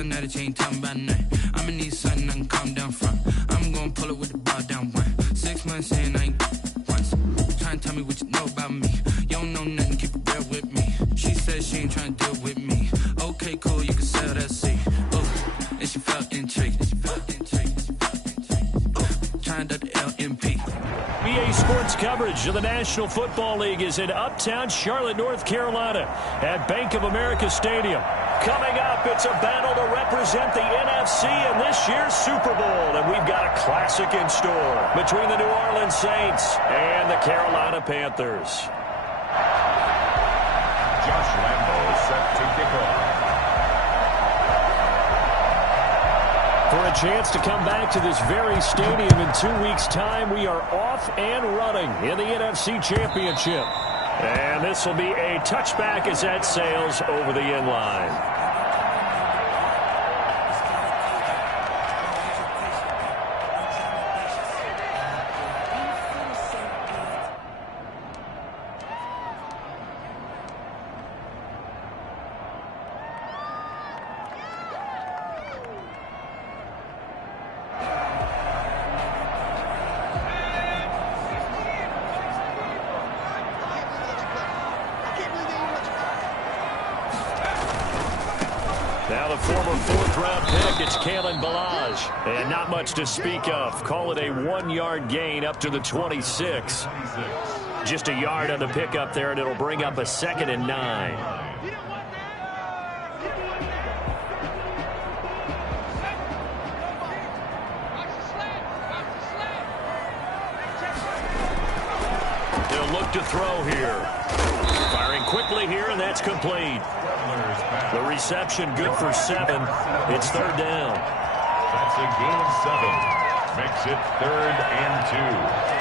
tell now that you ain't talking about nothing. I'ma need something I can calm down from. I'm gonna pull it with the bar down one. 6 months in, I ain't once. Trying to tell me what you know about me. You don't know nothing, keep it real with me. She said she ain't trying to deal with me. Okay, cool, you can sell that seat. And she felt intrigued. Trying to the LMP. EA Sports coverage of the National Football League is in uptown Charlotte, North Carolina at Bank of America Stadium. Coming up, it's a battle to represent the NFC in this year's Super Bowl. And we've got a classic in store between the New Orleans Saints and the Carolina Panthers. Josh Lambo set to kick off. For a chance to come back to this very stadium in 2 weeks' time, we are off and running in the NFC Championship. And this will be a touchback as that sails over the end line. Now the former fourth-round pick, it's Kalen Ballage. And not much to speak of. Call it a 1-yard gain up to the 26. Just a yard on the pickup there, and it'll bring up a 2nd and 9. They'll look to throw here. Firing quickly here, and that's complete. The reception good for 7. It's 3rd down. That's a gain of 7. Makes it 3rd and 2.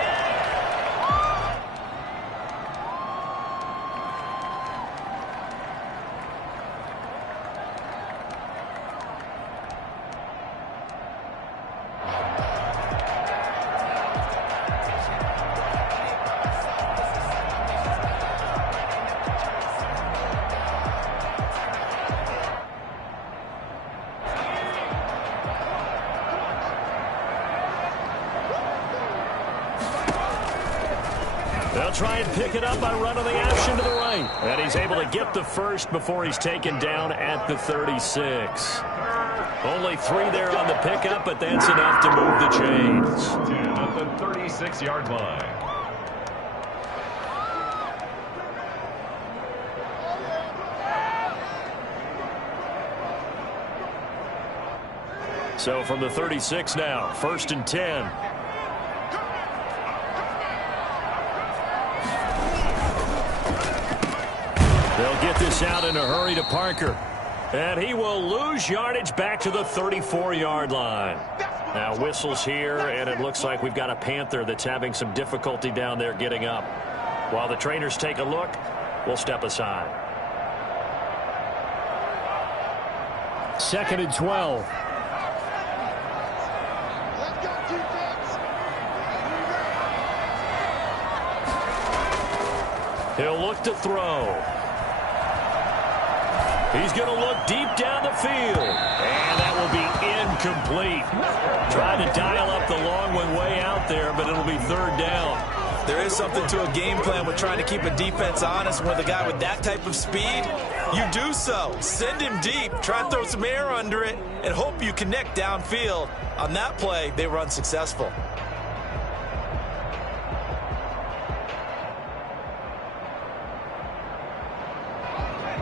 They'll try and pick it up by running the action to the right. And he's able to get the first before he's taken down at the 36. Only 3 there on the pickup, but that's enough to move the chains. 10 at the 36-yard line. So from the 36 now, 1st and 10. They'll get this out in a hurry to Parker. And he will lose yardage back to the 34-yard line. Now whistles here, and it looks like we've got a Panther that's having some difficulty down there getting up. While the trainers take a look, we'll step aside. 2nd and 12. He'll look to throw. He's going to look deep down the field. And that will be incomplete. Trying to dial up the long one way out there, but it'll be 3rd down. There is something to a game plan with trying to keep a defense honest. With a guy with that type of speed, you do so. Send him deep, try and throw some air under it, and hope you connect downfield. On that play, they were unsuccessful.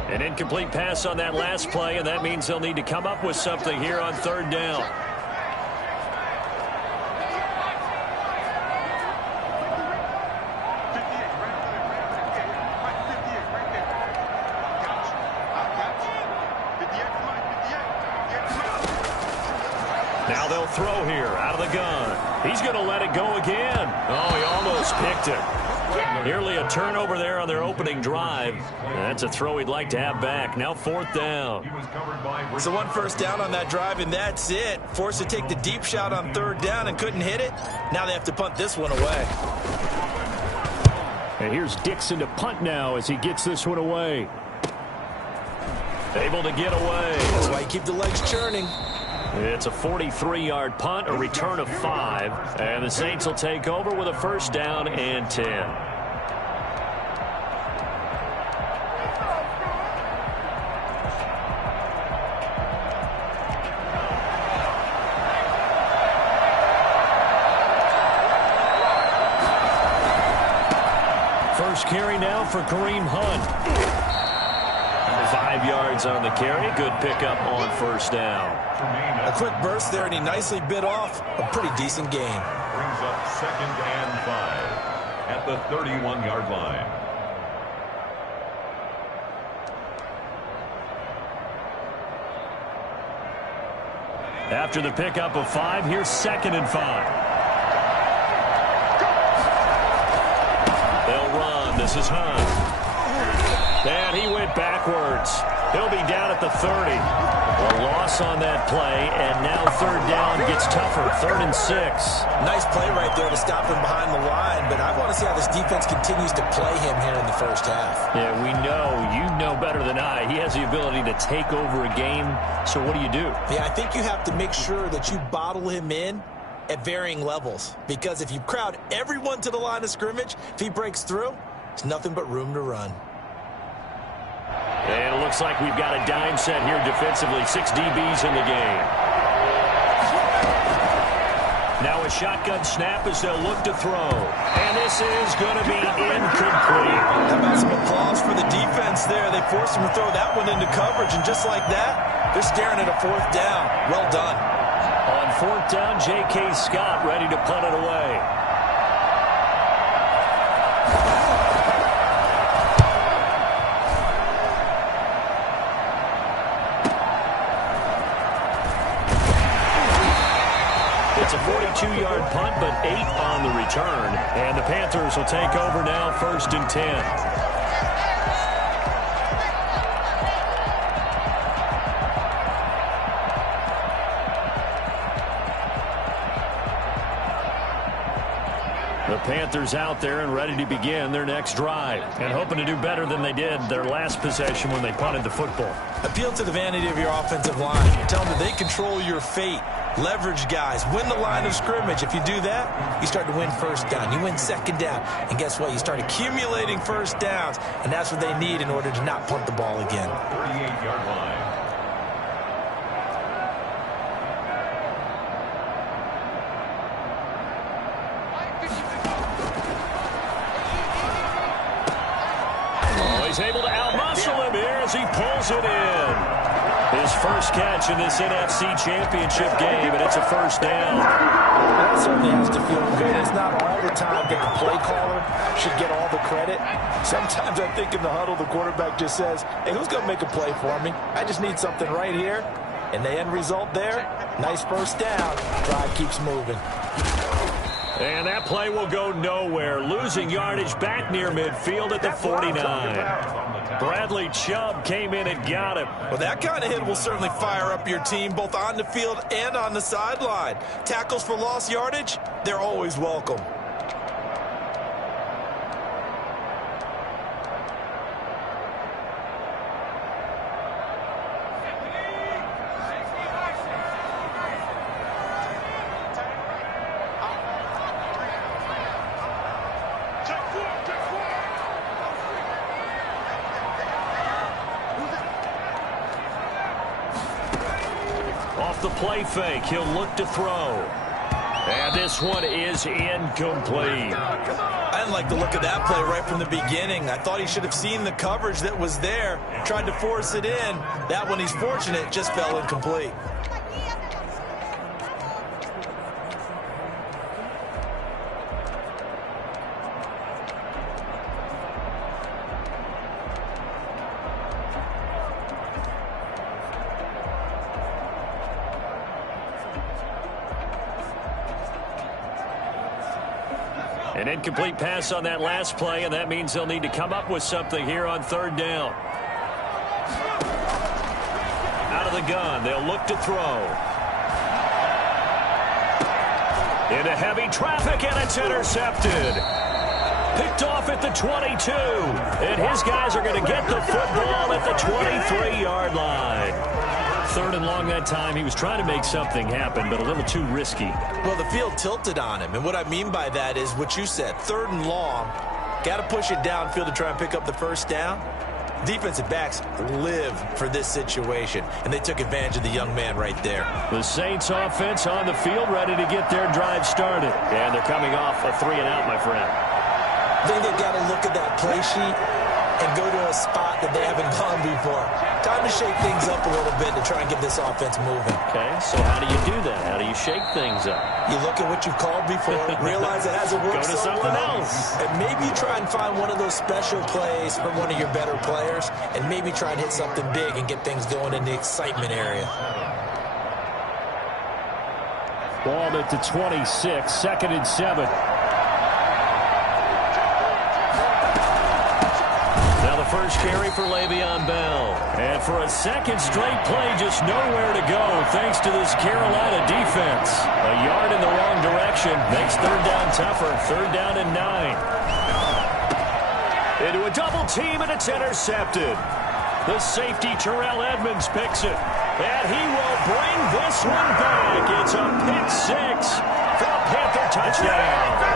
An incomplete pass on that last play, and that means they'll need to come up with something here on 3rd down. Now they'll throw here out of the gun. He's going to let it go again. Oh, he almost picked it. Nearly a turnover there on their opening drive. That's a throw he'd like to have back. Now 4th down. So 1 first down on that drive, and that's it. Forced to take the deep shot on 3rd down and couldn't hit it. Now they have to punt this one away. And here's Dixon to punt now as he gets this one away. Able to get away. That's why you keep the legs churning. It's a 43-yard punt, a return of 5, and the Saints will take over with a first down and 10. First carry now for Kareem Hunt. 5 yards on the carry. Good pickup on first down. A quick burst there, and he nicely bit off a pretty decent gain. Brings up 2nd and 5 at the 31-yard line. After the pickup of 5, here's 2nd and 5. They'll run. This is Hunt. And he went backwards. He'll be down at the 30. A loss on that play, and now third down gets tougher. 3rd and 6. Nice play right there to stop him behind the line, but I want to see how this defense continues to play him here in the first half. Yeah, we know. You know better than I. He has the ability to take over a game, so what do you do? Yeah, I think you have to make sure that you bottle him in at varying levels, because if you crowd everyone to the line of scrimmage, if he breaks through, there's nothing but room to run. And it looks like we've got a dime set here defensively. 6 DBs in the game. Now a shotgun snap as they'll look to throw. And this is going to be incomplete. How about some applause for the defense there? They forced him to throw that one into coverage, and just like that, they're staring at a 4th down. Well done. On 4th down, J.K. Scott ready to punt it away. It's a 42-yard punt, but 8 on the return. And the Panthers will take over now, 1st and 10. The Panthers out there and ready to begin their next drive, and hoping to do better than they did their last possession when they punted the football. Appeal to the vanity of your offensive line. Tell them that they control your fate. Leverage guys. Win the line of scrimmage. If you do that, you start to win first down. You win 2nd down. And guess what? You start accumulating first downs, and that's what they need in order to not punt the ball again. 38-yard line. He's able to outmuscle him here as he pulls it in. His first catch in this NFC Championship game, and it's a first down. That certainly has to feel good. It's not all the time that the play caller should get all the credit. Sometimes I think in the huddle, the quarterback just says, hey, who's going to make a play for me? I just need something right here. And the end result there, nice first down. Drive keeps moving. And that play will go nowhere. Losing yardage back near midfield at the 49. Bradley Chubb came in and got him. Well, that kind of hit will certainly fire up your team, both on the field and on the sideline. Tackles for lost yardage, they're always welcome. Off the play fake, he'll look to throw. And this one is incomplete. I didn't like the look of that play right from the beginning. I thought he should have seen the coverage that was there, tried to force it in. That one, he's fortunate, just fell incomplete. An incomplete pass on that last play, and that means they'll need to come up with something here on 3rd down. Out of the gun, they'll look to throw. Into heavy traffic, and it's intercepted. Picked off at the 22. And his guys are going to get the football at the 23-yard line. 3rd and long that time. He was trying to make something happen, but a little too risky. Well, the field tilted on him. And what I mean by that is what you said. 3rd and long. Got to push it downfield to try and pick up the first down. Defensive backs live for this situation, and they took advantage of the young man right there. The Saints offense on the field, ready to get their drive started. And they're coming off a 3-and-out, my friend. I think they've got to look at that play sheet and go to a spot that they haven't gone before. Time to shake things up a little bit to try and get this offense moving. Okay, so how do you do that? How do you shake things up? You look at what you've called before, realize it hasn't worked Go to so something well, else. and maybe try and find one of those special plays from one of your better players, and maybe try and hit something big and get things going in the excitement area. Ball at the 26, 2nd and 7. First carry for Le'Veon Bell. And for a second straight play, just nowhere to go thanks to this Carolina defense. A yard in the wrong direction makes 3rd down tougher. 3rd down and 9. Into a double team, and it's intercepted. The safety, Terrell Edmonds, picks it. And he will bring this one back. It's a pick 6 for a Panther touchdown.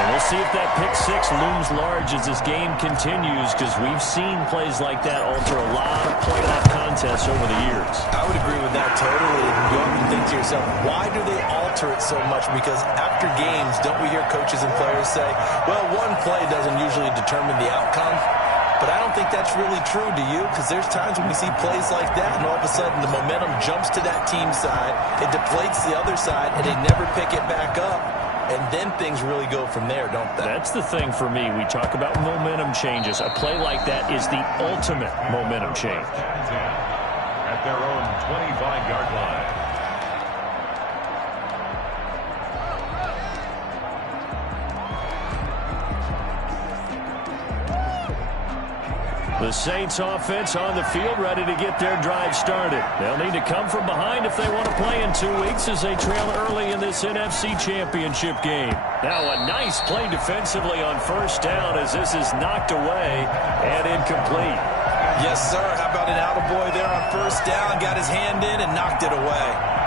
And we'll see if that pick 6 looms large as this game continues, because we've seen plays like that alter a lot of playoff contests over the years. I would agree with that totally. You often think to yourself, why do they alter it so much? Because after games, don't we hear coaches and players say, well, one play doesn't usually determine the outcome? But I don't think that's really true, do you? Because there's times when we see plays like that, and all of a sudden the momentum jumps to that team side, it deflates the other side, and they never pick it back up. And then things really go from there, don't they? That's the thing for me. We talk about momentum changes. A play like that is the ultimate momentum change. At their own 25-yard line. The Saints offense on the field, ready to get their drive started. They'll need to come from behind if they want to play in 2 weeks as they trail early in this NFC Championship game. Now a nice play defensively on 1st down as this is knocked away and incomplete. Yes, sir. How about an attaboy there on 1st down? Got his hand in and knocked it away.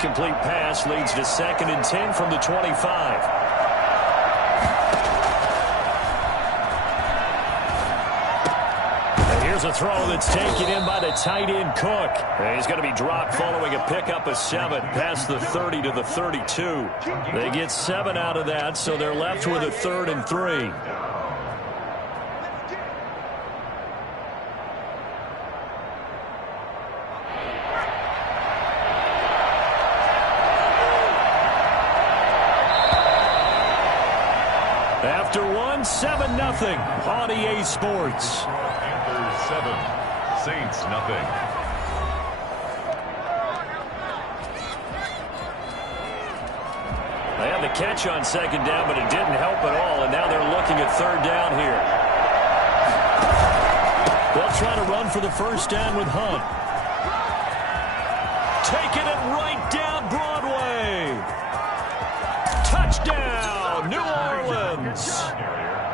Complete pass leads to 2nd and 10 from the 25. And here's a throw that's taken in by the tight end Cook. And he's going to be dropped following a pickup of 7 past the 30 to the 32. They get 7 out of that, so they're left with a 3rd and 3. After 1, 7-0 on EA Sports. Panthers 7, Saints nothing. They had the catch on 2nd down, but it didn't help at all, and now they're looking at 3rd down here. They'll try to run for the 1st down with Hunt. Taking it right down Broadway. Touchdown, New Orleans.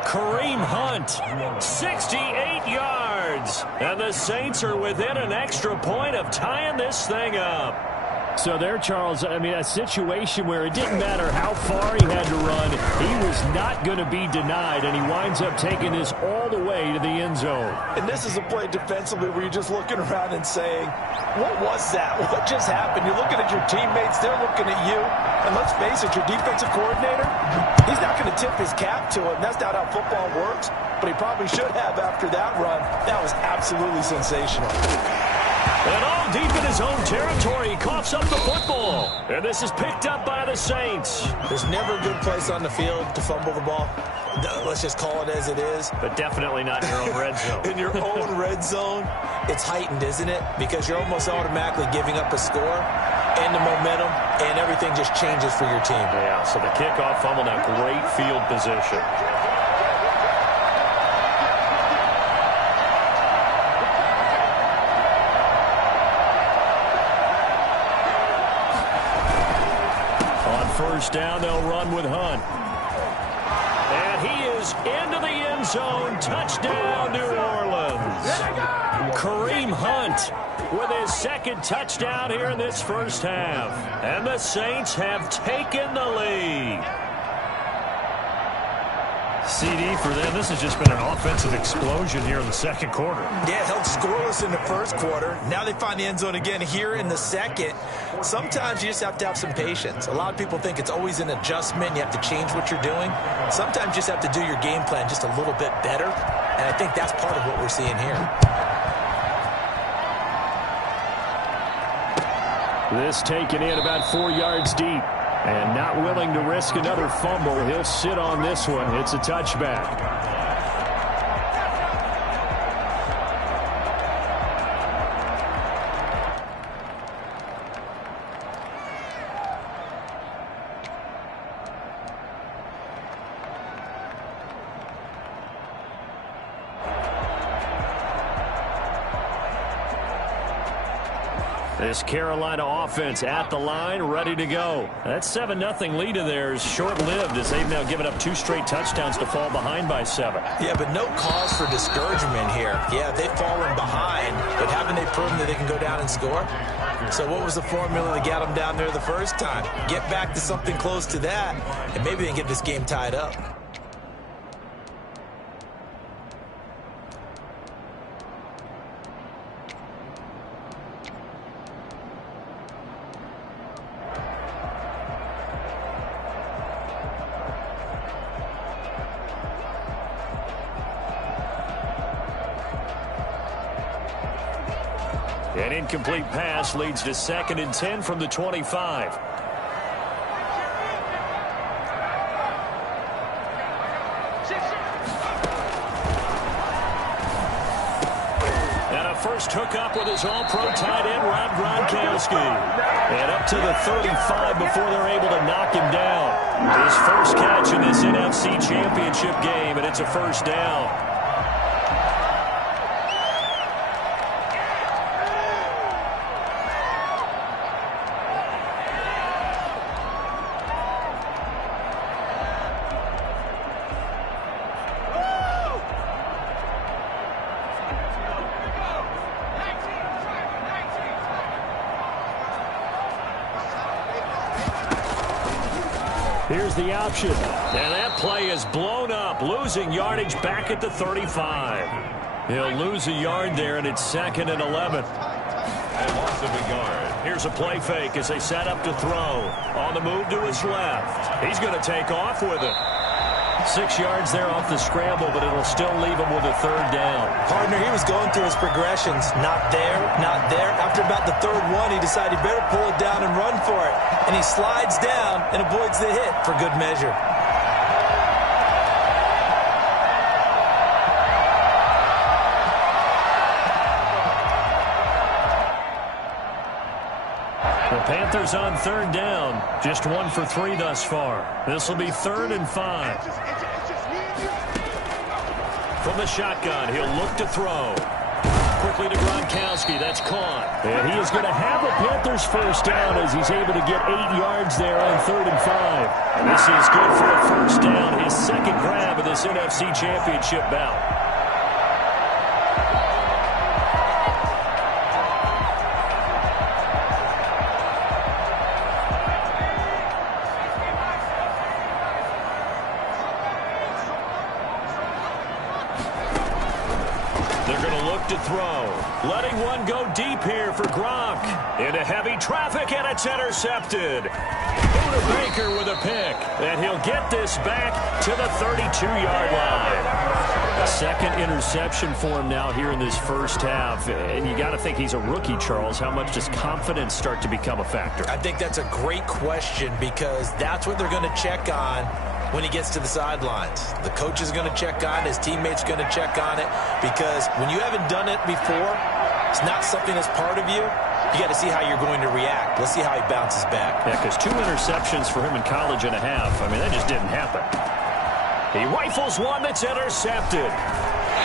Kareem Hunt, 68 yards. And the Saints are within an extra point of tying this thing up. So there, Charles, I mean, a situation where it didn't matter how far he had to run, he was not going to be denied, and he winds up taking this all the way to the end zone. And this is a play defensively where you're just looking around and saying, what was that? What just happened? You're looking at your teammates, they're looking at you. And let's face it, your defensive coordinator, he's not going to tip his cap to it. That's not how football works, but he probably should have after that run. That was absolutely sensational. And all deep in his own territory, he coughs up the football. And this is picked up by the Saints. There's never a good place on the field to fumble the ball. Let's just call it as it is. But definitely not in your own red zone. In your own red zone, it's heightened, isn't it? Because you're almost automatically giving up a score and the momentum, and everything just changes for your team. Yeah, so the kickoff fumble, now great field position. first down. They'll run with Hunt. And he is into the end zone. Touchdown, New Orleans. Kareem Hunt with his second touchdown here in this first half. And the Saints have taken the lead. CD for them. This has just been an offensive explosion here in the second quarter. Yeah, held scoreless in the first quarter. Now they find the end zone again here in the second. Sometimes you just have to have some patience. A lot of people think it's always an adjustment. You have to change what you're doing. Sometimes you just have to do your game plan just a little bit better. And I think that's part of what we're seeing here. This taken in about 4 yards deep. And not willing to risk another fumble. He'll sit on this one. It's a touchback. This Carolina offense at the line, ready to go. That 7-0 lead of theirs short-lived as they've now given up 2 straight touchdowns to fall behind by 7. Yeah, but no cause for discouragement here. Yeah, they've fallen behind, but haven't they proven that they can go down and score? So what was the formula that got them down there the first time? Get back to something close to that, and maybe they can get this game tied up. An incomplete pass leads to 2nd and 10 from the 25. And a first hookup with his all-pro tight end, Rob Gronkowski. And up to the 35 before they're able to knock him down. His first catch in this NFC Championship game, and it's a first down. Here's the option. And that play is blown up, losing yardage back at the 35. He'll lose a yard there, and it's 2nd and 11. And loss of a yard. Here's a play fake as they set up to throw. On the move to his left. He's going to take off with it. 6 yards there off the scramble, but it'll still leave him with a 3rd down. Partner, he was going through his progressions. Not there, not there. After about the 3rd one, he decided he better pull it down and run for it. And he slides down and avoids the hit for good measure. The Panthers on 3rd down. Just 1 for 3 thus far. This will be 3rd and 5. From the shotgun, he'll look to throw. Quickly to Gronkowski. That's caught. And he is going to have a Panthers first down as he's able to get 8 yards there on 3rd and 5. And this is good for a first down. His second grab of this NFC Championship bout. To throw. Letting one go deep here for Gronk. Into heavy traffic, and it's intercepted. Buda Baker with a pick. And he'll get this back to the 32-yard line. A second interception for him now here in this first half. And you got to think he's a rookie, Charles. How much does confidence start to become a factor? I think that's a great question because that's what they're going to check on when he gets to the sidelines. The coach is going to check on it. His teammates are going to check on it because when you haven't done it before, it's not something that's part of you. You got to see how you're going to react. Let's see how he bounces back. Yeah, because 2 interceptions for him in college and a half. I mean, that just didn't happen. He rifles one that's intercepted.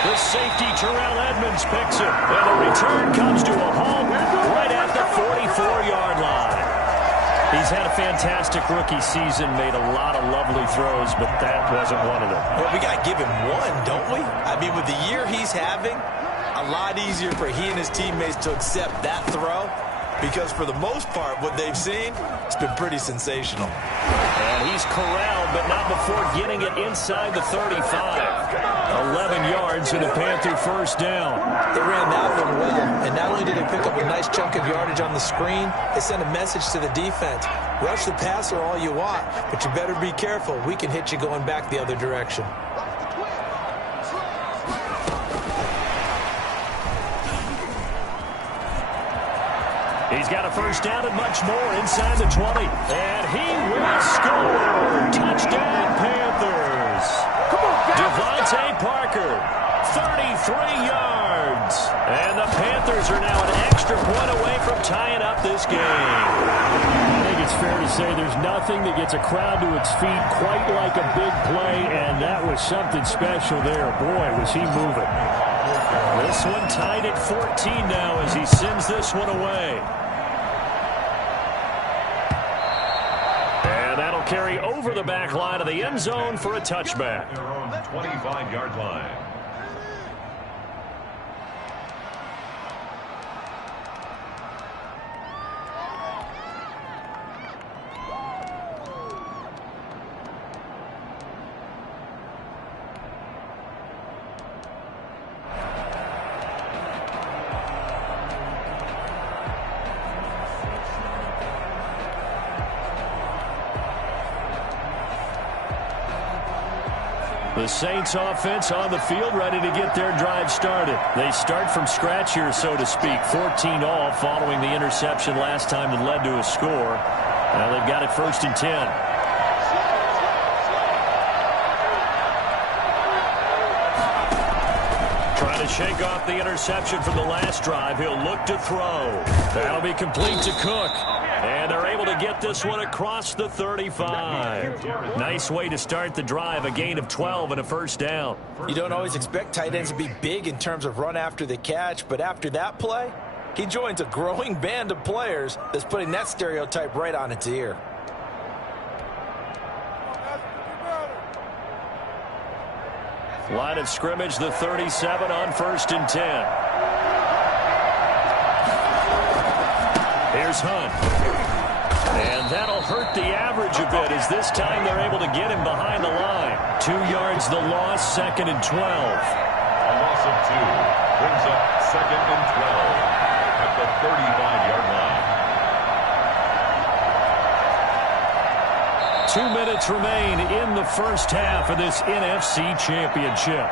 The safety, Terrell Edmonds, picks it. And the return comes to a halt right at the 44-yard line. He's had a fantastic rookie season, made a lot of lovely throws, but that wasn't one of them. Well, we got to give him one, don't we? I mean, with the year he's having, a lot easier for he and his teammates to accept that throw, because for the most part, what they've seen, it's been pretty sensational. And he's corralled, but not before getting it inside the 35. 11 yards and a Panther first down. They ran that one well, and not only did they pick up a nice chunk of yardage on the screen, they sent a message to the defense. Rush the passer all you want, but you better be careful. We can hit you going back the other direction. He's got a first down and much more inside the 20. And he will score. Touchdown, Panthers. Devontae Parker, 33 yards. And the Panthers are now an extra point away from tying up this game. I think it's fair to say there's nothing that gets a crowd to its feet quite like a big play, and that was something special there. Boy, was he moving. This one tied at 14 now as he sends this one away. And that'll carry over the back line of the end zone for a touchback. 25-yard line. The Saints offense on the field, ready to get their drive started. They start from scratch here, so to speak. 14 all following the interception last time that led to a score. Now they've got it 1st and 10. Trying to shake off the interception from the last drive. He'll look to throw. That'll be complete to Cook. And they're able to get this one across the 35. Nice way to start the drive, a gain of 12 and a first down. You don't always expect tight ends to be big in terms of run after the catch, but after that play, he joins a growing band of players that's putting that stereotype right on its ear. Line of scrimmage, the 37 on 1st and 10. Here's Hunt. And that'll hurt the average a bit as this time they're able to get him behind the line. 2 yards the loss, 2nd and 12. A loss of 2 brings up 2nd and 12 at the 35-yard line. 2 minutes remain in the first half of this NFC Championship.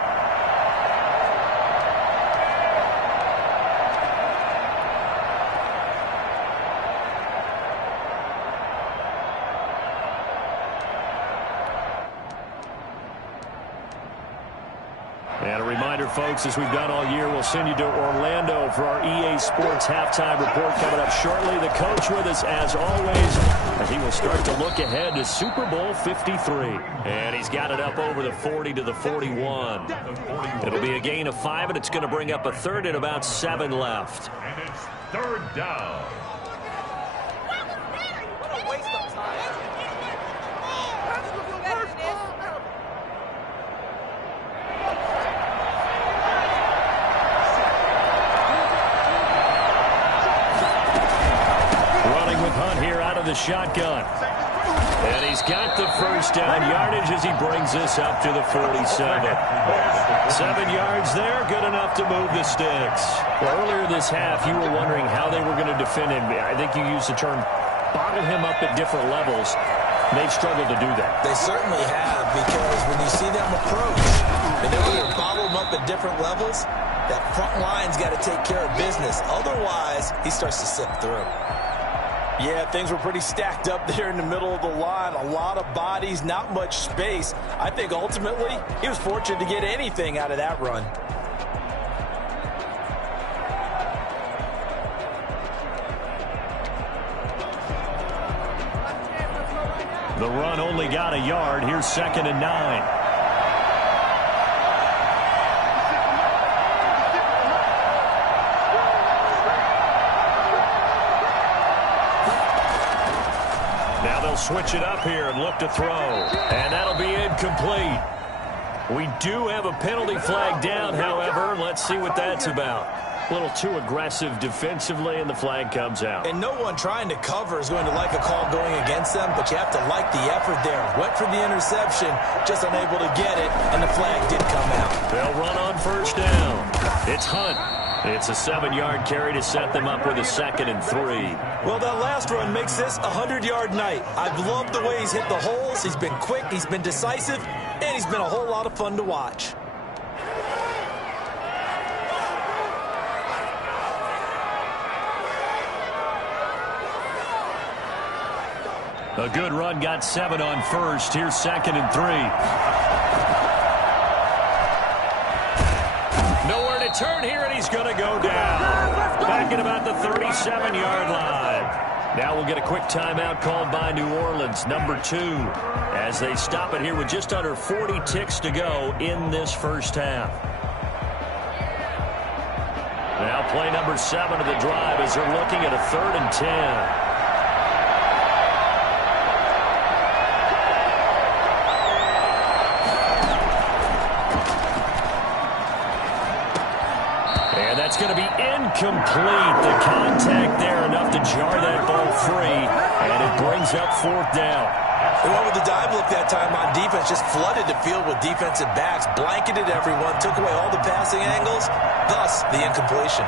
And a reminder, folks, as we've done all year, we'll send you to Orlando for our EA Sports halftime report coming up shortly. The coach with us, as always, as he will start to look ahead to Super Bowl 53. And he's got it up over the 40 to the 41. It'll be a gain of 5, and it's going to bring up a 3rd and about 7 left. And it's 3rd down. The shotgun. And he's got the first down yardage as he brings this up to the 47. 7 yards there, good enough to move the sticks. Well, earlier this half, you were wondering how they were going to defend him. I think you used the term bottle him up at different levels. They've struggled to do that. They certainly have, because when you see them approach, and they're going to bottle him up at different levels, that front line's got to take care of business. Otherwise, he starts to slip through. Yeah, things were pretty stacked up there in the middle of the line. A lot of bodies, not much space. I think ultimately he was fortunate to get anything out of that run. The run only got a yard. Here's 2nd and 9. switch it up here and look to throw. And that'll be incomplete. We do have a penalty flag down, however. Let's see what that's about. A little too aggressive defensively, and the flag comes out. And no one trying to cover is going to like a call going against them, but you have to like the effort there. Went for the interception, just unable to get it, and the flag did come out. They'll run on first down. It's Hunt. It's a 7-yard carry to set them up with a 2nd and 3. Well, that last run makes this a 100-yard night. I've loved the way he's hit the holes. He's been quick, he's been decisive, and he's been a whole lot of fun to watch. A good run, got 7 on first. Here's 2nd and 3. Nowhere to turn here, and he's going to go down. Back at about the 37-yard line. Now we'll get a quick timeout called by New Orleans, number 2, as they stop it here with just under 40 ticks to go in this first half. Now play number 7 of the drive as they're looking at a 3rd and 10. It's going to be incomplete. The contact there enough to jar that ball free, and it brings up 4th down. They went with the dive look that time on defense, just flooded the field with defensive backs, blanketed everyone, took away all the passing angles, thus the incompletion.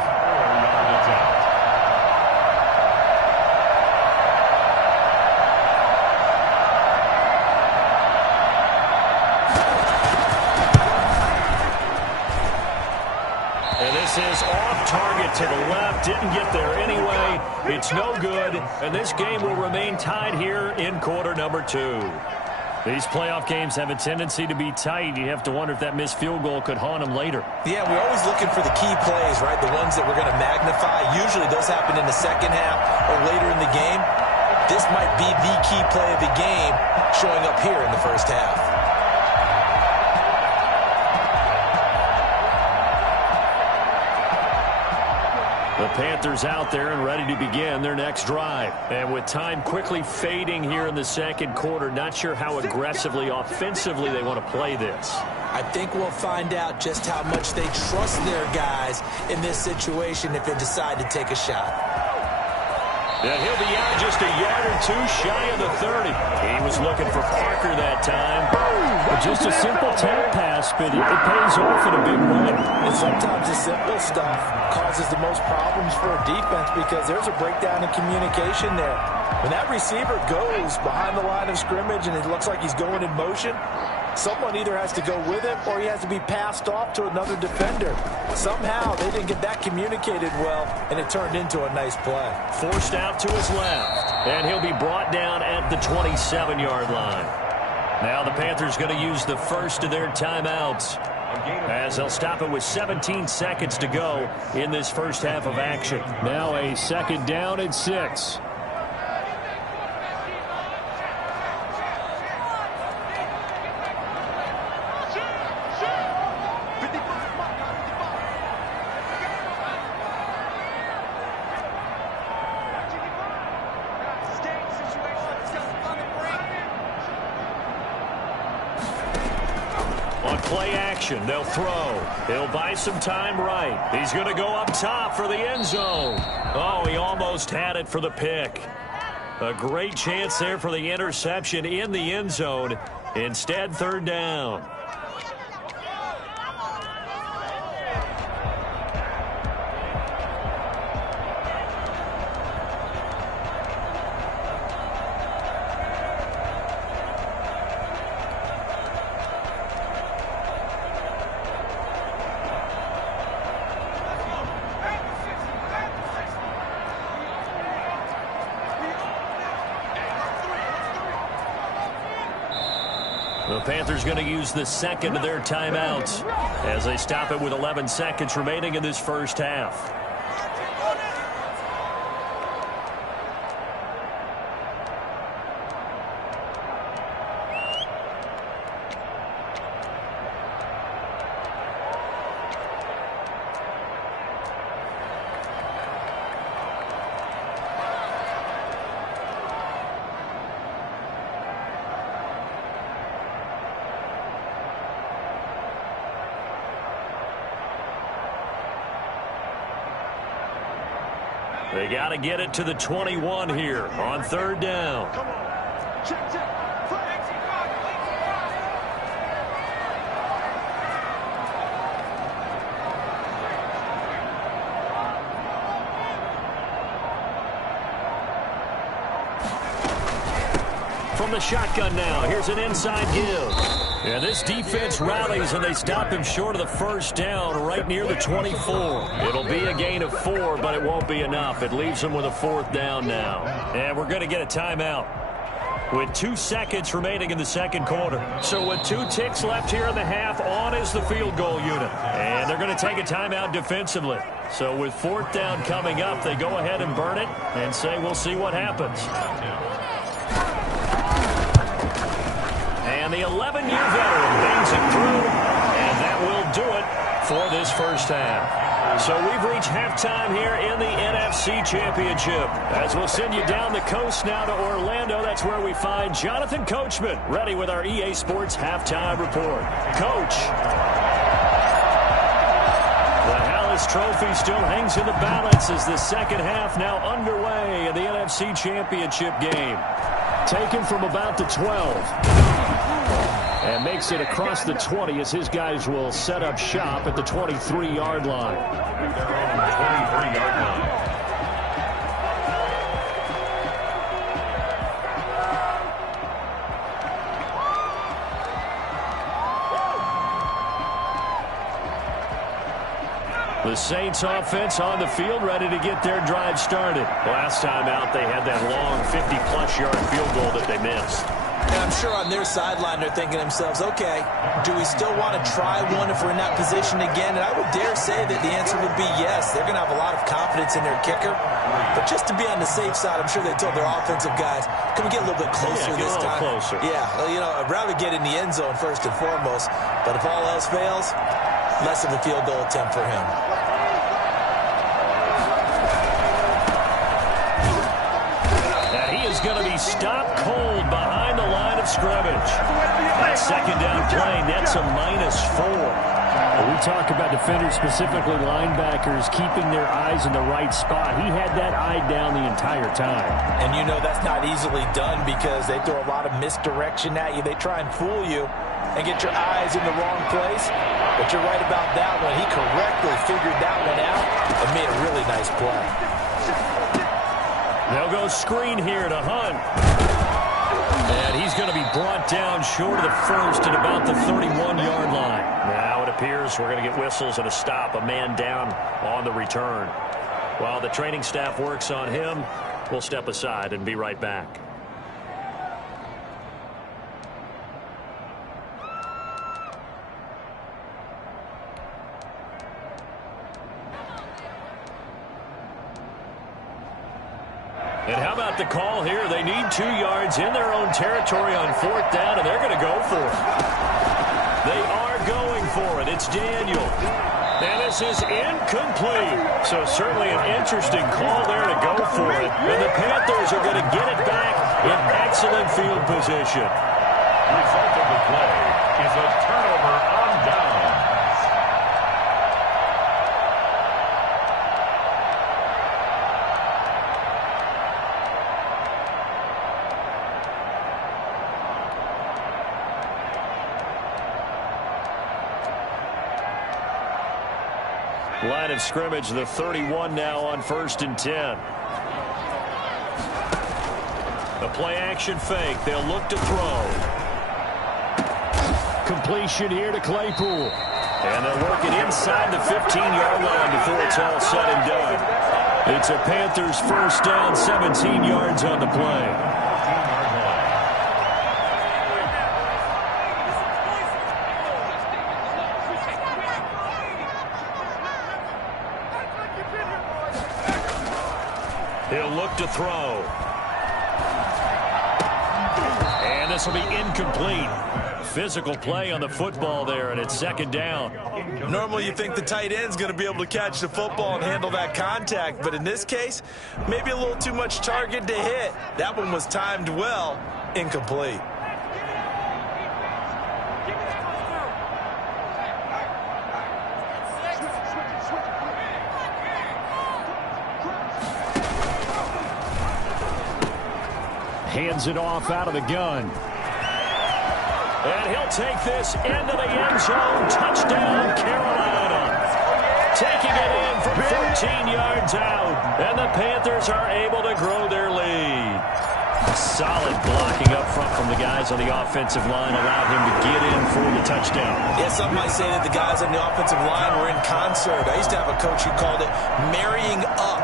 Is off target to the left. Didn't get there anyway. It's no good. And this game will remain tied here in quarter number 2. These playoff games have a tendency to be tight. You have to wonder if that missed field goal could haunt them later. Yeah, we're always looking for the key plays, right? The ones that we're going to magnify. Usually those happen in the second half or later in the game. This might be the key play of the game showing up here in the first half. The Panthers out there and ready to begin their next drive. And with time quickly fading here in the second quarter, not sure how aggressively, offensively they want to play this. I think we'll find out just how much they trust their guys in this situation if they decide to take a shot. And he'll be out just a yard or 2 shy of the 30. He was looking for Parker that time. Just a simple tap pass, but it pays off in a big way. And sometimes the simple stuff causes the most problems for a defense because there's a breakdown in communication there. When that receiver goes behind the line of scrimmage and it looks like he's going in motion, someone either has to go with him or he has to be passed off to another defender. Somehow they didn't get that communicated well, and it turned into a nice play. Forced out to his left, and he'll be brought down at the 27-yard line. Now the Panthers going to use the first of their timeouts as they'll stop it with 17 seconds to go in this first half of action. Now a 2nd down and 6. Play action. They'll throw. He'll buy some time right. He's going to go up top for the end zone. Oh, he almost had it for the pick. A great chance there for the interception in the end zone. Instead, 3rd down. The Panthers going to use the second of their timeouts as they stop it with 11 seconds remaining in this first half. They got to get it to the 21 here on third down. Come on. Check. From the shotgun now, here's an inside give. And this defense rallies, and they stop him short of the first down right near the 24. It'll be a gain of 4, but it won't be enough. It leaves them with a 4th down now. And we're going to get a timeout with 2 seconds remaining in the second quarter. So with 2 ticks left here in the half, on is the field goal unit. And they're going to take a timeout defensively. So with 4th down coming up, they go ahead and burn it and say we'll see what happens. And the 11-year veteran bangs it through, and that will do it for this first half. So we've reached halftime here in the NFC Championship. As we'll send you down the coast now to Orlando, that's where we find Jonathan Coachman, ready with our EA Sports Halftime Report. Coach. The Hallis Trophy still hangs in the balance as the second half now underway in the NFC Championship game. Taken from about the 12. And makes it across the 20 as his guys will set up shop at the 23-yard line. They're on the 23-yard line. The Saints offense on the field, ready to get their drive started. Last time out, they had that long 50-plus yard field goal that they missed. And I'm sure on their sideline they're thinking to themselves, okay, do we still want to try one if we're in that position again? And I would dare say that the answer would be yes. They're going to have a lot of confidence in their kicker. But just to be on the safe side, I'm sure they told their offensive guys, can we get a little bit closer this time? Closer. Yeah, well, you know, I'd rather get in the end zone first and foremost. But if all else fails, less of a field goal attempt for him. Going to be stopped cold behind the line of scrimmage. That second down play nets a -4. We talk about defenders, specifically linebackers, keeping their eyes in the right spot. He had that eye down the entire time. And you know that's not easily done because they throw a lot of misdirection at you. They try and fool you and get your eyes in the wrong place. But you're right about that one. He correctly figured that one out and made a really nice play. They'll go screen here to Hunt. And he's going to be brought down short of the first at about the 31-yard line. Now it appears we're going to get whistles and a stop, a man down on the return. While the training staff works on him, we'll step aside and be right back. And how about the call here? They need 2 yards in their own territory on 4th down, and they're going to go for it. They are going for it. It's Daniel. And this is incomplete. So certainly an interesting call there to go for it. And the Panthers are going to get it back in excellent field position. The result of the play is a turnover on downs. Line of scrimmage, the 31 now on 1st and 10. A play action fake. They'll look to throw. Completion here to Claypool. And they'll work it inside the 15-yard line before it's all said and done. It's a Panthers first down, 17 yards on the play. He'll look to throw. And this will be incomplete. Physical play on the football there, and it's 2nd down. Normally you think the tight end's going to be able to catch the football and handle that contact, but in this case, maybe a little too much target to hit. That one was timed well, incomplete. Hands it off out of the gun. And he'll take this into the end zone. Touchdown, Carolina. Taking it in from 14 yards out. And the Panthers are able to grow their lead. Solid blocking up front from the guys on the offensive line allowed him to get in for the touchdown. Yeah, some might say that the guys on the offensive line were in concert. I used to have a coach who called it marrying up,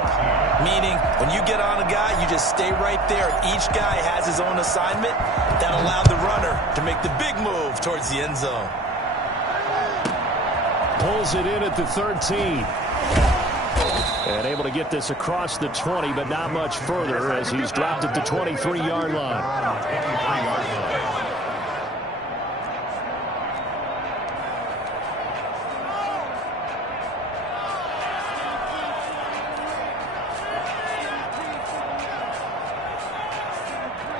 meaning when you get on a guy, you just stay right there. Each guy has his own assignment. That allowed the runner to make the big move towards the end zone. Pulls it in at the 13. And able to get this across the 20, but not much further as he's dropped at the 23-yard line.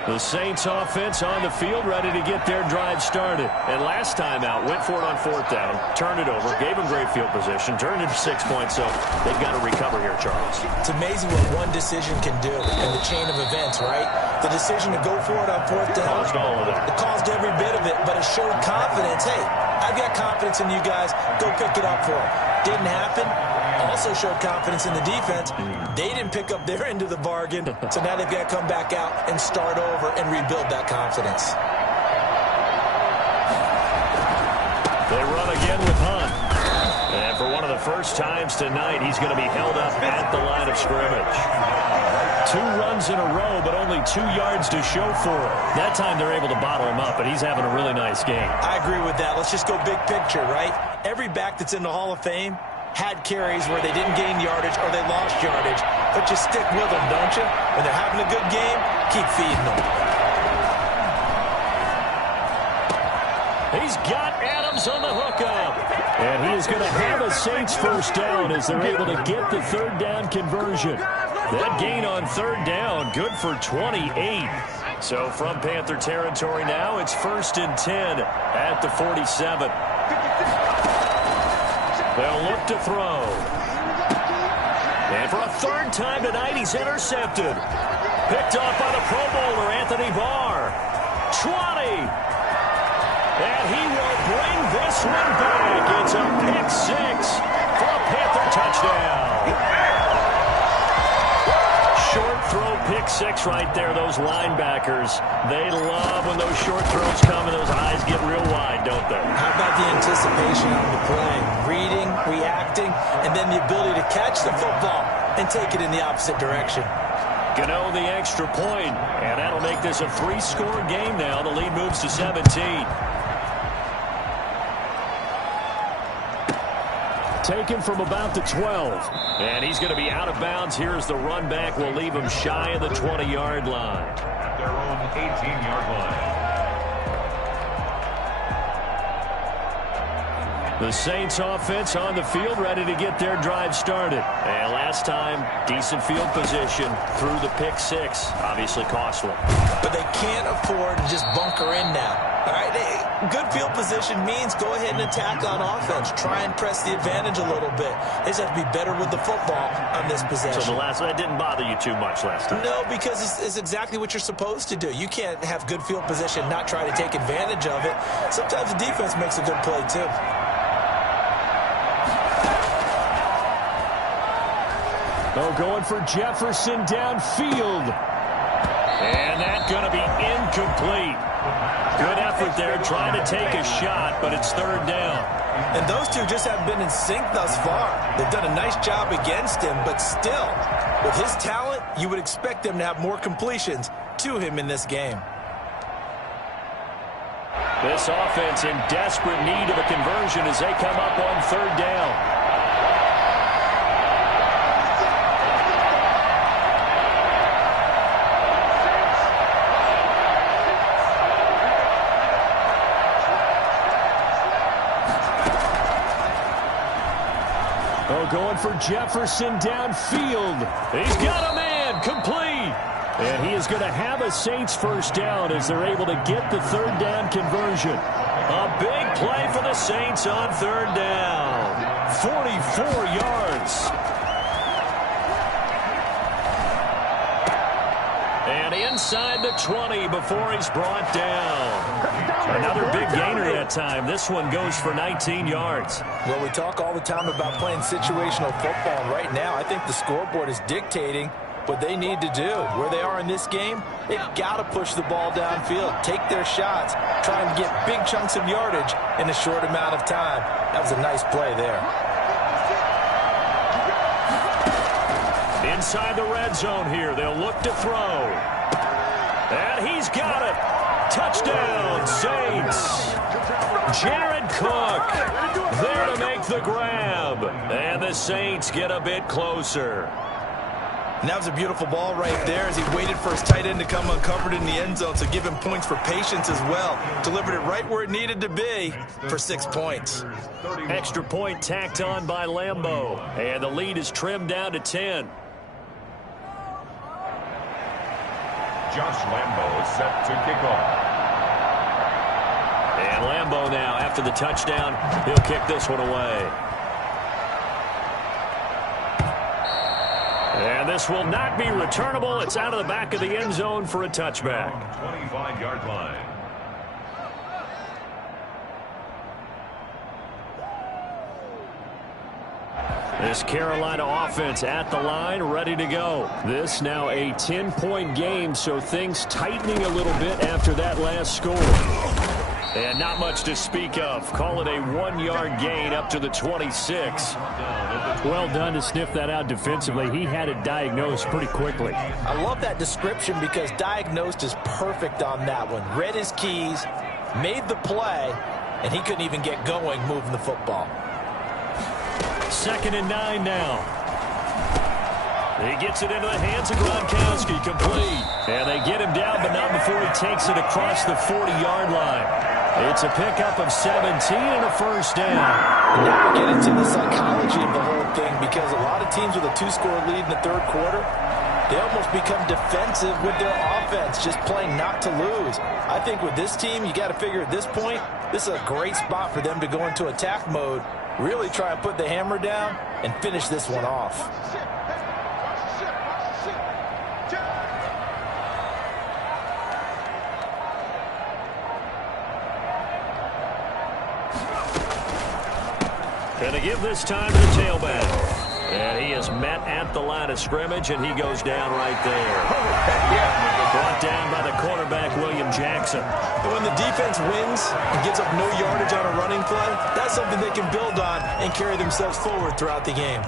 The Saints offense on the field, ready to get their drive started. And last time out, went for it on 4th down, turned it over, gave them great field position, turned it 6 points, so they've got to recover here, Charles. It's amazing what one decision can do in the chain of events, right? The decision to go for it on 4th down. Caused all of that. It caused every bit of it, but it showed confidence. Hey, I've got confidence in you guys. Go pick it up for it. Didn't happen. Also showed confidence in the defense. They didn't pick up their end of the bargain, so now they've got to come back out and start over and rebuild that confidence. They run again with Hunt. And for one of the first times tonight, he's going to be held up at the line of scrimmage. 2 runs in a row, but only 2 yards to show for it. That time they're able to bottle him up, and he's having a really nice game. I agree with that. Let's just go big picture, right? Every back that's in the Hall of Fame had carries where they didn't gain yardage or they lost yardage, but you stick with them, don't you? When they're having a good game, keep feeding them. He's got Adams on the hookup. And he is going to have a Saints first down as they're able to get the 3rd down conversion. That gain on 3rd down, good for 28. So from Panther territory now, it's 1st and 10 at the 47. They'll look to throw. And for a 3rd time tonight, he's intercepted. Picked off by the Pro Bowler, Anthony Barr. 20. And he will bring this one back. It's a pick-6 for a Panther touchdown. Short throw pick-6 right there. Those linebackers, they love when those short throws come and those eyes get real wide, don't they? How about the anticipation on the play? Reading, reacting, and then the ability to catch the football and take it in the opposite direction. Gano the extra point, and that'll make this a 3-score game now. The lead moves to 17. Taken from about the 12. And he's going to be out of bounds. Here's the run back. Will leave him shy of the 20-yard line. At their own 18-yard line. The Saints offense on the field, ready to get their drive started. And last time, decent field position through the pick-6. Obviously costly. But they can't afford to just bunker in now. All right, good field position means go ahead and attack on offense. Try and press the advantage a little bit. They just have to be better with the football on this possession. So that didn't bother you too much last time? No, because it's exactly what you're supposed to do. You can't have good field position, not try to take advantage of it. Sometimes the defense makes a good play, too. Oh, going for Jefferson downfield. And that's going to be incomplete. Good effort there, trying to take a shot, but it's 3rd down. And those two just haven't been in sync thus far. They've done a nice job against him, but still, with his talent, you would expect them to have more completions to him in this game. This offense in desperate need of a conversion as they come up on 3rd down. Going for Jefferson downfield. He's got a man, complete. And he is going to have a Saints first down as they're able to get the 3rd down conversion. A big play for the Saints on 3rd down. 44 yards. And inside the 20 before he's brought down. Another big gainer that time. This one goes for 19 yards. Well, we talk all the time about playing situational football. And right now, I think the scoreboard is dictating what they need to do. Where they are in this game, they've got to push the ball downfield, take their shots, try and get big chunks of yardage in a short amount of time. That was a nice play there. Inside the red zone here, they'll look to throw. And he's got it. Touchdown, Saints. Jared Cook there to make the grab. And the Saints get a bit closer. And that was a beautiful ball right there as he waited for his tight end to come uncovered in the end zone, so give him points for patience as well. Delivered it right where it needed to be for 6 points. Extra point tacked on by Lambeau. And the lead is trimmed down to 10. Josh Lambeau is set to kick off. And Lambeau now, after the touchdown, he'll kick this one away. And this will not be returnable. It's out of the back of the end zone for a touchback. 25-yard line. This Carolina offense at the line, ready to go. This now a 10-point game, so things tightening a little bit after that last score. And not much to speak of. Call it a 1-yard gain up to the 26. Well done to sniff that out defensively. He had it diagnosed pretty quickly. I love that description because diagnosed is perfect on that one. Read his keys, made the play, and he couldn't even get going moving the football. 2nd and 9 now. He gets it into the hands of Gronkowski, complete. And they get him down, but not before he takes it across the 40-yard line. It's a pickup of 17 and a first down. And now we get into the psychology of the whole thing because a lot of teams with a 2-score lead in the third quarter, they almost become defensive with their offense, just playing not to lose. I think with this team, you got to figure at this point, this is a great spot for them to go into attack mode, really try and put the hammer down and finish this one off. And to give this time to the tailback. And he is met at the line of scrimmage, and he goes down right there. Brought down by the quarterback, William Jackson. And when the defense wins and gives up no yardage on a running play, that's something they can build on and carry themselves forward throughout the game.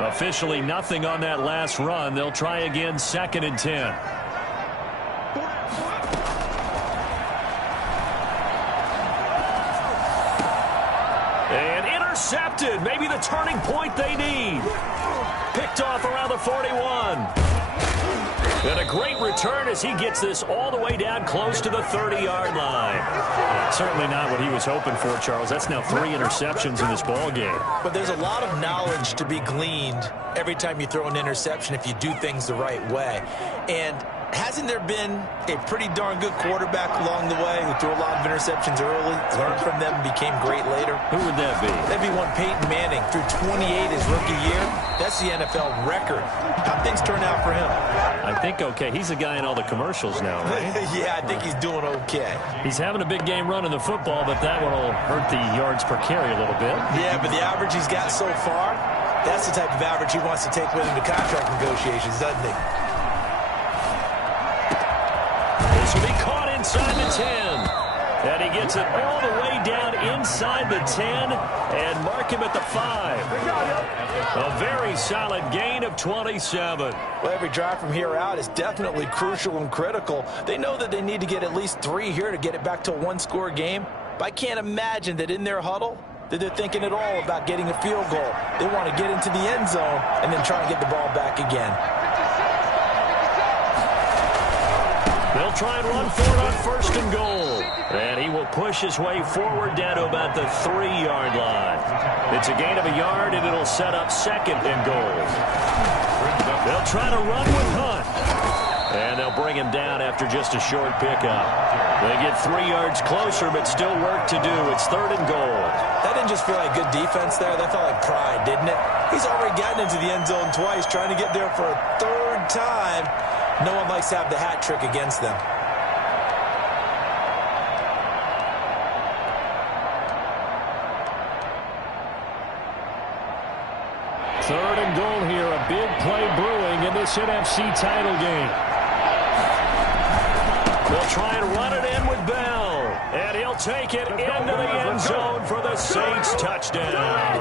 Officially nothing on that last run. They'll try again, 2nd and 10. And intercepted. Maybe the turning point they need. Picked off around the 41. And a great return as he gets this all the way down close to the 30-yard line. Certainly not what he was hoping for, Charles. That's now 3 interceptions in this ball game. But there's a lot of knowledge to be gleaned every time you throw an interception if you do things the right way. And hasn't there been a pretty darn good quarterback along the way who threw a lot of interceptions early, learned from them, and became great later? Who would that be? That'd be one Peyton Manning. Threw 28 his rookie year. That's the NFL record. How'd things turn out for him? I think okay. He's a guy in all the commercials now, right? Yeah, I think he's doing okay. He's having a big game running the football, but that one will hurt the yards per carry a little bit. Yeah, but the average he's got so far, that's the type of average he wants to take with him to contract negotiations, doesn't he? This will be caught inside the 10. And he gets it all the way down inside the 10 and mark him at the 5. A very solid gain of 27. Well, every drive from here out is definitely crucial and critical. They know that they need to get at least 3 here to get it back to a 1-score game. But I can't imagine that in their huddle that they're thinking at all about getting a field goal. They want to get into the end zone and then try and get the ball back again. They'll try and run for it on 1st and goal. And he will push his way forward down to about the 3-yard line. It's a gain of a yard, and it'll set up 2nd and goal. They'll try to run with Hunt. And they'll bring him down after just a short pickup. They get 3 yards closer, but still work to do. It's 3rd and goal. That didn't just feel like good defense there. That felt like pride, didn't it? He's already gotten into the end zone twice, trying to get there for a 3rd time. No one likes to have the hat trick against them. Third and goal here. A big play brewing in this NFC title game. They'll try and run it in with Bell. And he'll take it into the end zone for the Saints touchdown.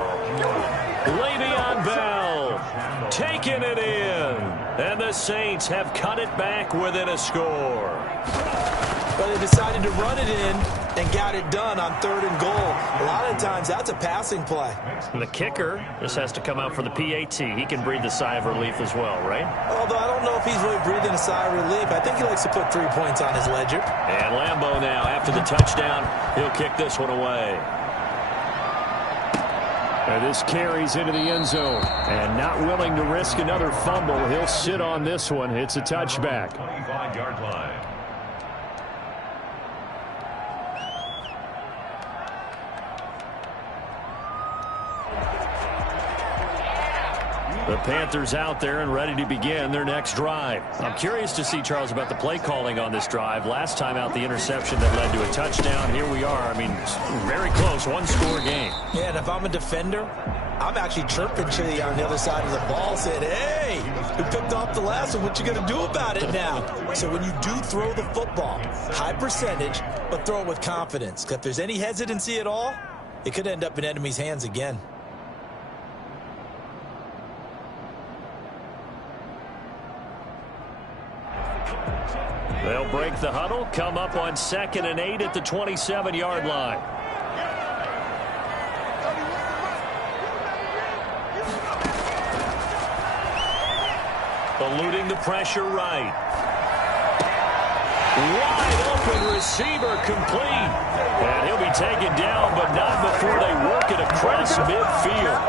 Le'Veon Bell taking it in. And the Saints have cut it back within a score. But they decided to run it in and got it done on 3rd and goal. A lot of times that's a passing play. And the kicker just has to come out for the PAT. He can breathe a sigh of relief as well, right? Although I don't know if he's really breathing a sigh of relief. I think he likes to put 3 points on his ledger. And Lambeau now, after the touchdown, he'll kick this one away. And this carries into the end zone. And not willing to risk another fumble, he'll sit on this one. It's a touchback. 25-yard line. The Panthers out there and ready to begin their next drive. I'm curious to see, Charles, about the play calling on this drive. Last time out, the interception that led to a touchdown. Here we are. I mean, very close, one-score game. Yeah, and if I'm a defender, I'm actually chirping Chili on the other side of the ball saying, hey, we picked off the last one. What you going to do about it now? So when you do throw the football, high percentage, but throw it with confidence. If there's any hesitancy at all, it could end up in enemy's hands again. They'll break the huddle, come up on 2nd and 8 at the 27-yard line. Eluding the pressure right. Wide open receiver complete. And he'll be taken down, but not before they work it across midfield.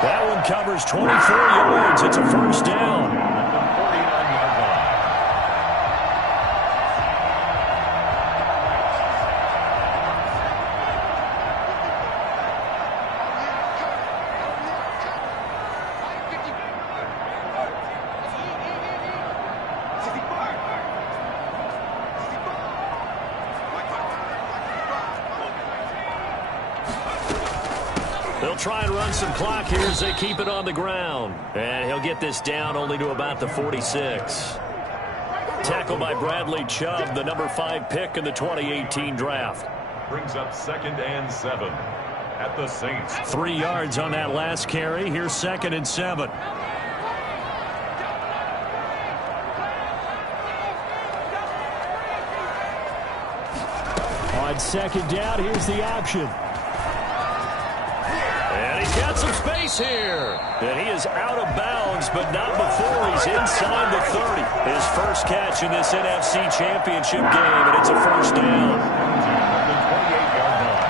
That one covers 24 yards. It's a 1st down. They'll try and run some clock here as they keep it on the ground. And he'll get this down only to about the 46. Tackled by Bradley Chubb, the number 5 pick in the 2018 draft. Brings up 2nd and 7 at the Saints. 3 yards on that last carry. Here's 2nd and 7. On 2nd down, here's the option. And he's got some space here. And he is out of bounds, but not before he's inside the 30. His first catch in this NFC Championship game, and it's a 1st down. The 28-yard line.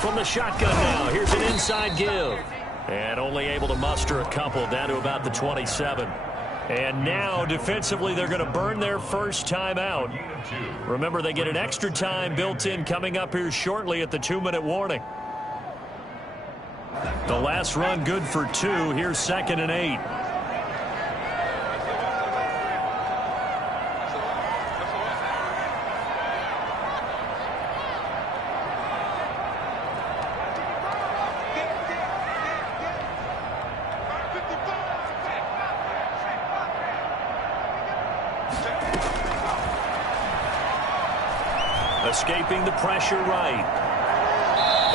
From the shotgun now, here's an inside give. And only able to muster a couple down to about the 27. And now, defensively, they're going to burn their first time out. Remember, they get an extra time built in coming up here shortly at the 2-minute warning. The last run good for 2. Here's 2nd and 8. Escaping the pressure right.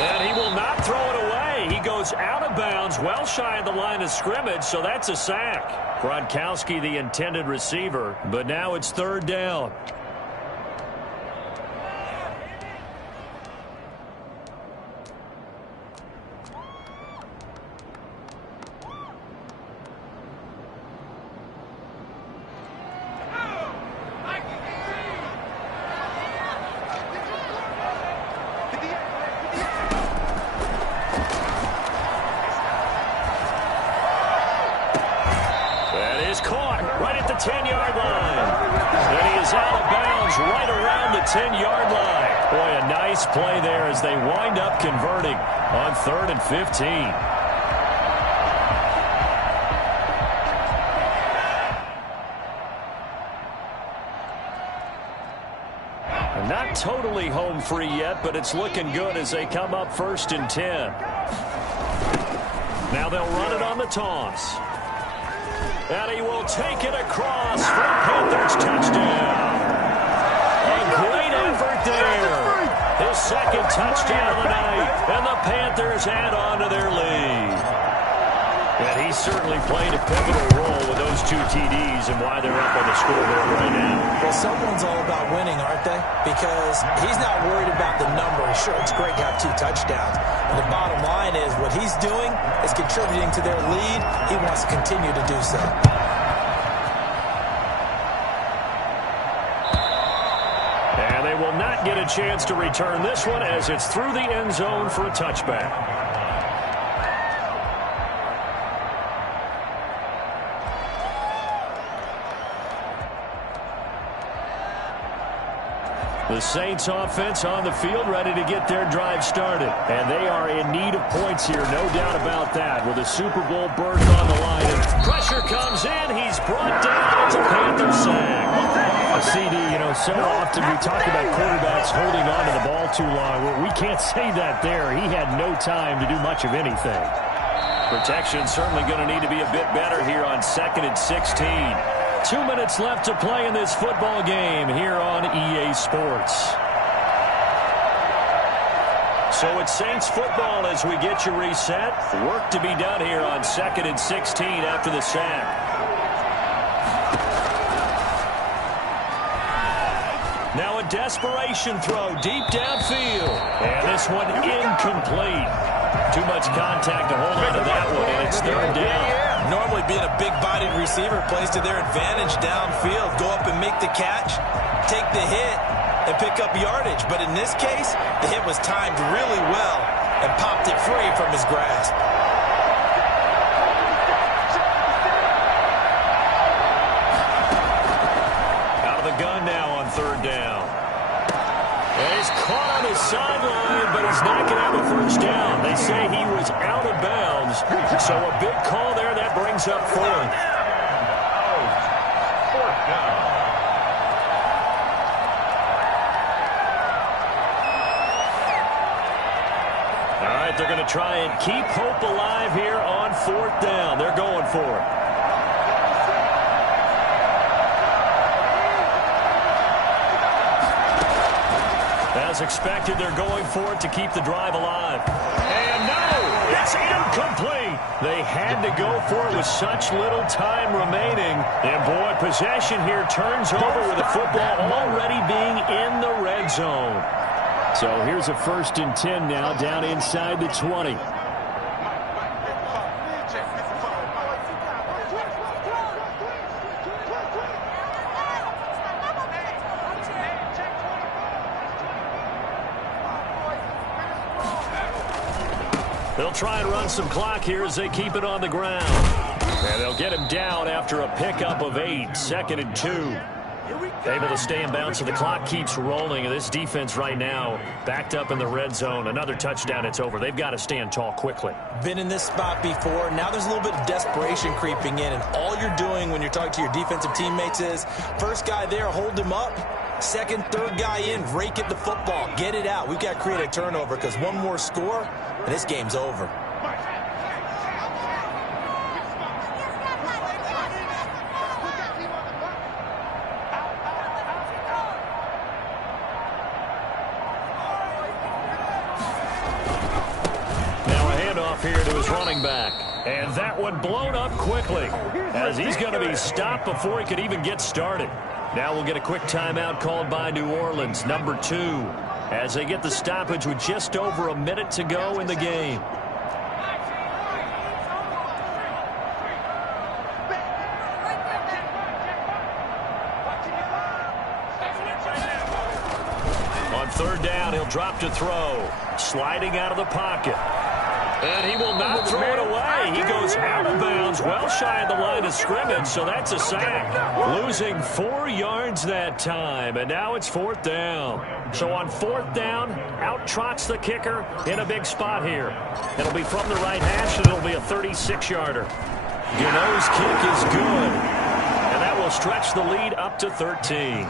And he will not throw it away. He goes out of bounds, well shy of the line of scrimmage, so that's a sack. Gronkowski, the intended receiver, but now it's third down. Caught right at the 10-yard line. And he is out of bounds right around the 10-yard line. Boy, a nice play there as they wind up converting on 3rd and 15. Not totally home free yet, but it's looking good as they come up 1st and 10. Now they'll run it on the toss. And he will take it across for a Panthers touchdown. A great effort there. His second touchdown of the night. And the Panthers add on to their lead. And he certainly played a pivotal role with those 2 TDs and why they're up on the scoreboard right now. Well, someone's all about winning, aren't they? Because he's not worried about the number. Sure, it's great to have 2 touchdowns. But the bottom line is what he's doing is contributing to their lead. He wants to continue to do so. And they will not get a chance to return this one as it's through the end zone for a touchback. The Saints offense on the field ready to get their drive started. And they are in need of points here, no doubt about that, with a Super Bowl berth on the line. And pressure comes in. He's brought down. It's a Panther sack. A CD, so often we talk about quarterbacks holding on to the ball too long. Well, we can't say that there. He had no time to do much of anything. Protection certainly going to need to be a bit better here on 2nd and 16. 2 minutes left to play in this football game here on EA Sports. So it's Saints football as we get you reset. Work to be done here on 2nd and 16 after the sack. Now a desperation throw deep downfield. And this one incomplete. Too much contact to hold on to that one, and it's 3rd down. Normally being a big-bodied receiver plays to their advantage downfield. Go up and make the catch, take the hit, and pick up yardage. But in this case, the hit was timed really well and popped it free from his grasp. Out of the gun now on 3rd down. And he's caught on his sideline, but he's not going to have a 1st down. They say he was out of bounds. So a big call there. That brings up 4th. 4th down. All right, they're going to try and keep hope alive here on 4th down. They're going for it. As expected, they're going for it to keep the drive alive. And no, it's incomplete. They had to go for it with such little time remaining. And boy, possession here turns over with the football already being in the red zone. So here's a 1st and 10 now down inside the 20. They'll try and run some clock here as they keep it on the ground. And they'll get him down after a pickup of 8. 2nd and 2. Able to stay in bounds, so the clock keeps rolling. And this defense right now backed up in the red zone. Another touchdown, it's over. They've got to stand tall quickly. Been in this spot before. Now there's a little bit of desperation creeping in. And all you're doing when you're talking to your defensive teammates is, first guy there, hold him up. Second, third guy in, rake at the football. Get it out. We've got to create a turnover because one more score, and this game's over. running back. And that one blown up quickly as he's going to be stopped before he could even get started. Now we'll get a quick timeout called by New Orleans, number 2, as they get the stoppage with just over a minute to go in the game. On third down, he'll drop to throw. Sliding out of the pocket. And he will not throw it away. He goes out of bounds, well shy of the line of scrimmage, so that's a sack. Losing 4 yards that time, and now it's fourth down. So on fourth down, out trots the kicker in a big spot here. It'll be from the right hash, and it'll be a 36-yarder. Gano's kick is good, and that will stretch the lead up to 13.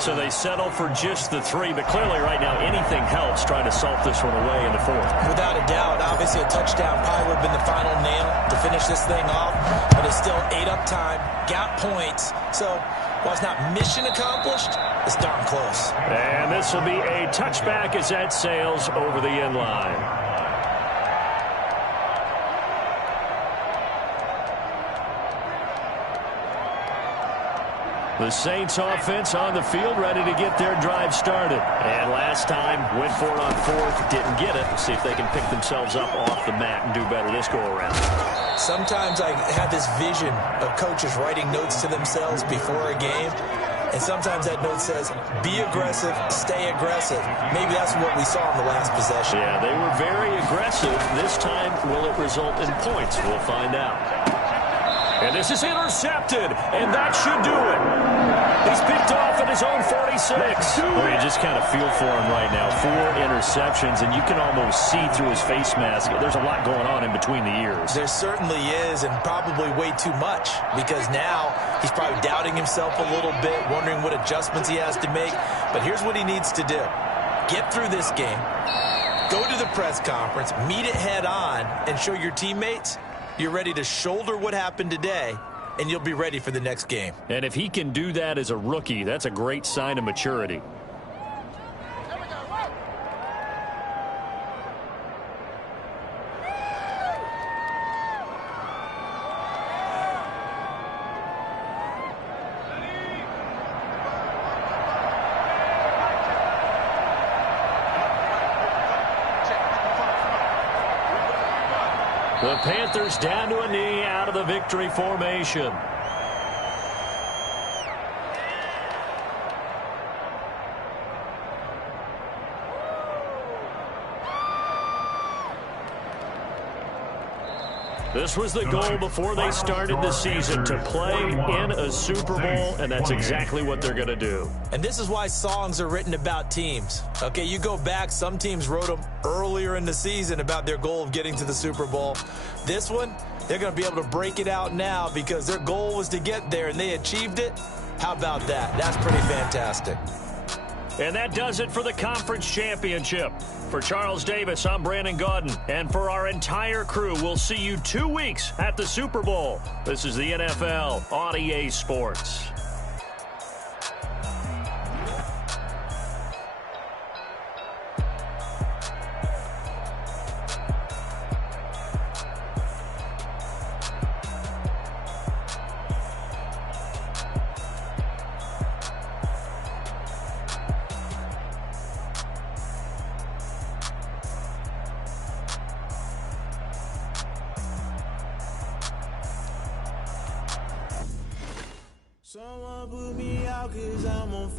So they settle for just the 3, but clearly right now anything helps trying to salt this one away in the fourth. Without a doubt, obviously a touchdown probably would have been the final nail to finish this thing off, but it's still 8 up time, got points. So while it's not mission accomplished, it's darn close. And this will be a touchback as that sails over the end line. The Saints offense on the field, ready to get their drive started. And last time, went for it on fourth, didn't get it. See if they can pick themselves up off the mat and do better this go-around. Sometimes I have this vision of coaches writing notes to themselves before a game, and sometimes that note says, be aggressive, stay aggressive. Maybe that's what we saw in the last possession. Yeah, they were very aggressive. This time, will it result in points? We'll find out. And this is intercepted, and that should do it. He's picked off at his own 46. Well, you just kind of feel for him right now. 4 interceptions, and you can almost see through his face mask. There's a lot going on in between the ears. There certainly is, and probably way too much, because now he's probably doubting himself a little bit, wondering what adjustments he has to make. But here's what he needs to do. Get through this game, go to the press conference, meet it head on, and show your teammates you're ready to shoulder what happened today, and you'll be ready for the next game. And if he can do that as a rookie, that's a great sign of maturity. The Panthers down to a knee out of the victory formation. This was the goal before they started the season, to play in a Super Bowl, and that's exactly what they're going to do. And this is why songs are written about teams. Okay, you go back, some teams wrote them earlier in the season about their goal of getting to the Super Bowl. This one, they're going to be able to break it out now because their goal was to get there, and they achieved it. How about that? That's pretty fantastic. And that does it for the conference championship. For Charles Davis, I'm Brandon Gaudin. And for our entire crew, we'll see you 2 weeks at the Super Bowl. This is the NFL on EA Sports. Someone put me out 'cause I'm on fire.